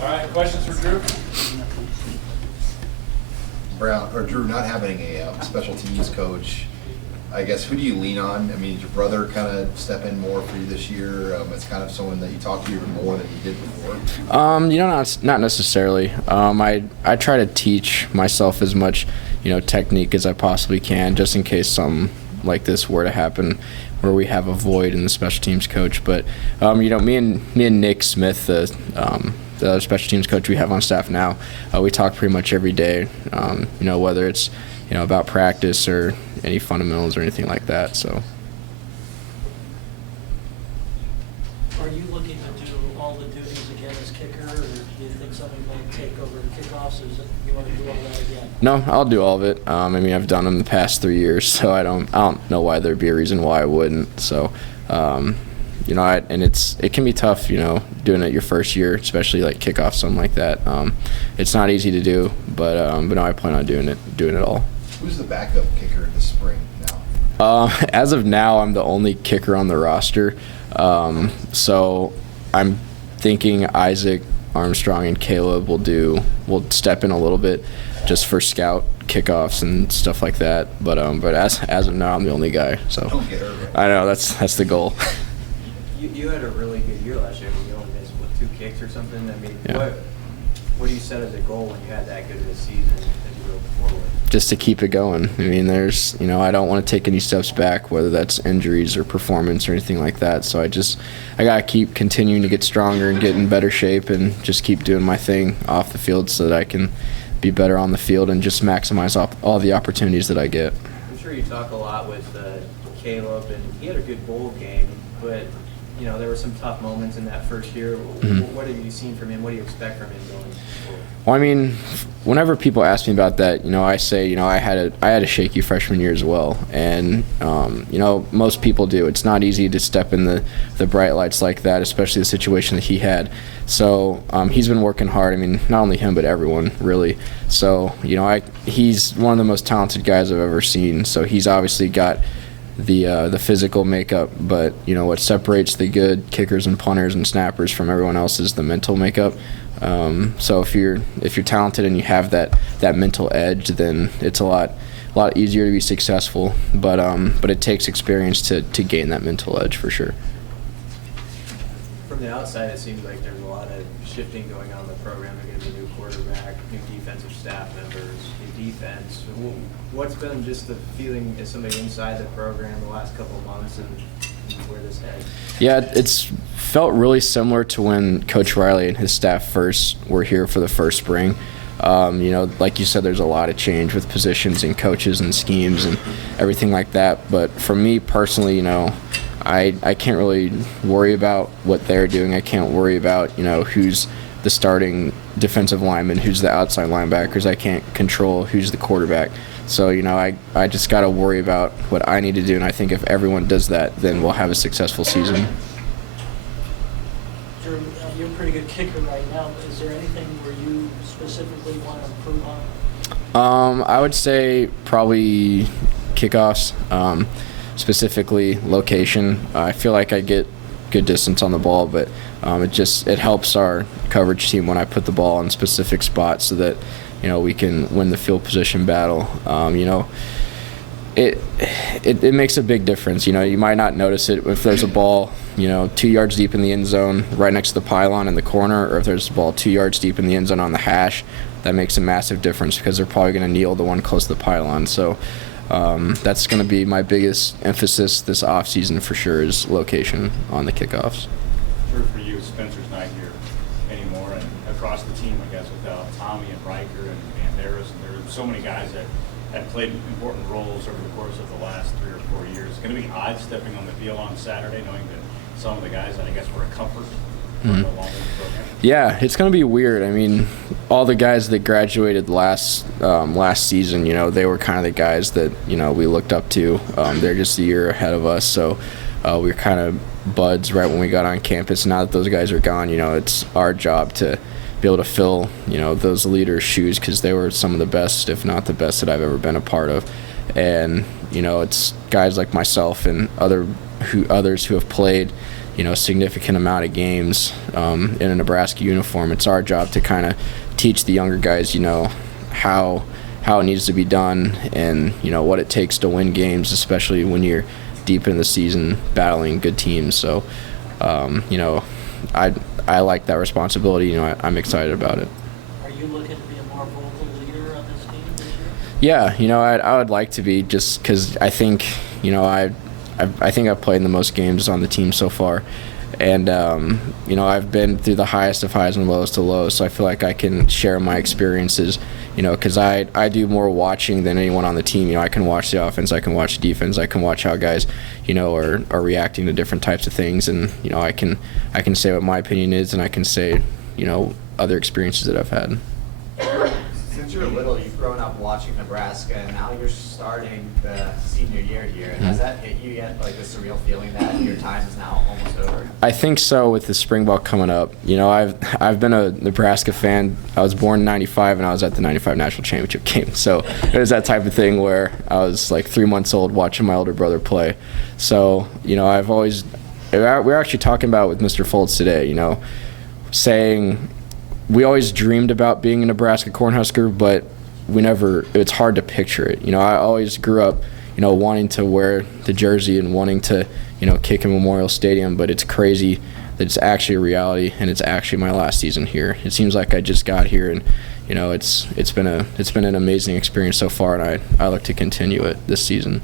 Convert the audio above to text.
All right, questions for Drew? Drew, not having a special teams coach, I guess, who do you lean on? I mean, did your brother kind of step in more for you this year? It's kind of someone that you talk to even more than you did before. Not necessarily. I try to teach myself as much, technique as I possibly can, just in case something like this were to happen, where we have a void in the special teams coach. But me and Nick Smith, the special teams coach we have on staff now, we talk pretty much every day. Whether it's about practice or any fundamentals or anything like that. So. Are you looking to do all the duties again as kicker, or do you think somebody might take over the kickoffs? Or you want to do all that again? No, I'll do all of it. I've done them the past 3 years, so I don't know why there'd be a reason why I wouldn't. So, it can be tough, doing it your first year, especially like kickoff, something like that. It's not easy to do, but no, I plan on doing it all. Who's the backup kicker this spring now? As of now, I'm the only kicker on the roster. So I'm thinking Isaac, Armstrong, and Caleb will step in a little bit just for scout kickoffs and stuff like that. But as of now, I'm the only guy. So Don't get hurt. I know that's the goal. You had a really good year last year. You only missed 2 kicks or something. I mean, Yeah. what do you set as a goal when you had that good of a season as you go forward? Just to keep it going. There's, I don't want to take any steps back, whether that's injuries or performance or anything like that. So I got to keep continuing to get stronger and get in better shape and just keep doing my thing off the field so that I can be better on the field and just maximize all the opportunities that I get. I'm sure you talk a lot with Caleb, and he had a good bowl game, but there were some tough moments in that first year. Mm-hmm. What have you seen from him? What do you expect from him going forward? Well, whenever people ask me about that, I say, I had a shaky freshman year as well, and most people do. It's not easy to step in the bright lights like that, especially the situation that he had. So he's been working hard. Not only him, but everyone really. So he's one of the most talented guys I've ever seen. So he's obviously got the physical makeup, but what separates the good kickers and punters and snappers from everyone else is the mental makeup. So if you're talented and you have that mental edge, then it's a lot easier to be successful. But it takes experience to gain that mental edge for sure. From the outside, it seems like there's a lot of shifting going on in the program. There's going to be a new quarterback, new defensive staff members, new defense. What's been just the feeling as somebody inside the program the last couple of months and where this heads? Yeah, it's felt really similar to when Coach Riley and his staff first were here for the first spring. Like you said, there's a lot of change with positions and coaches and schemes and everything like that. But for me personally, I can't really worry about what they're doing. I can't worry about, who's the starting defensive lineman, who's the outside linebackers. I can't control who's the quarterback. So, I just got to worry about what I need to do, and I think if everyone does that, then we'll have a successful season. Drew, you're a pretty good kicker right now. Is there anything where you specifically want to improve on? I would say probably kickoffs, specifically location. I feel like I get good distance on the ball, but it helps our coverage team when I put the ball in specific spots so that we can win the field position battle. It makes a big difference. You might not notice it if there's a ball 2 yards deep in the end zone right next to the pylon in the corner, or if there's a ball 2 yards deep in the end zone on the hash. That makes a massive difference because they're probably going to kneel the one close to the pylon. So that's going to be my biggest emphasis this offseason for sure, is location on the kickoffs. Sure, for you, Spencer's not here anymore, and across the team, I guess, without Tommy and Riker and Banderas, and there are so many guys that have played important roles over the course of the last 3 or 4 years. It's going to be odd stepping on the field on Saturday, knowing that some of the guys that I guess were a comfort no longer in the program. Yeah, it's going to be weird. All the guys that graduated last season, they were kind of the guys that, we looked up to. They're just a year ahead of us, so we were kind of buds right when we got on campus. Now that those guys are gone, it's our job to be able to fill, those leaders' shoes, because they were some of the best, if not the best, that I've ever been a part of. And, it's guys like myself and others who have played, significant amount of games in a Nebraska uniform. It's our job to kind of teach the younger guys, how it needs to be done and, what it takes to win games, especially when you're deep in the season battling good teams. So, I like that responsibility. I'm excited about it. Are you looking to be a more vocal leader on this team this year? Yeah, I would like to be, just because I think, I think I've played in the most games on the team so far. And, I've been through the highest of highs and lowest of lows, so I feel like I can share my experiences, because I do more watching than anyone on the team. I can watch the offense, I can watch the defense, I can watch how guys, are reacting to different types of things. And, I can say what my opinion is, and I can say, other experiences that I've had. Since you were little, you've grown up watching Nebraska, and now you're starting the senior year here. Has that hit you yet, like the surreal feeling that your time is now almost over? I think so, with the spring ball coming up. I've been a Nebraska fan. I was born in '95, and I was at the ’95 national championship game. So it was that type of thing where I was like 3 months old watching my older brother play. So I've always. We're actually talking about it with Mr. Foltz today. Saying. We always dreamed about being a Nebraska Cornhusker, but it's hard to picture it. I always grew up, wanting to wear the jersey and wanting to, kick in Memorial Stadium, but it's crazy that it's actually a reality, and it's actually my last season here. It seems like I just got here, and, it's been an amazing experience so far, and I look to continue it this season.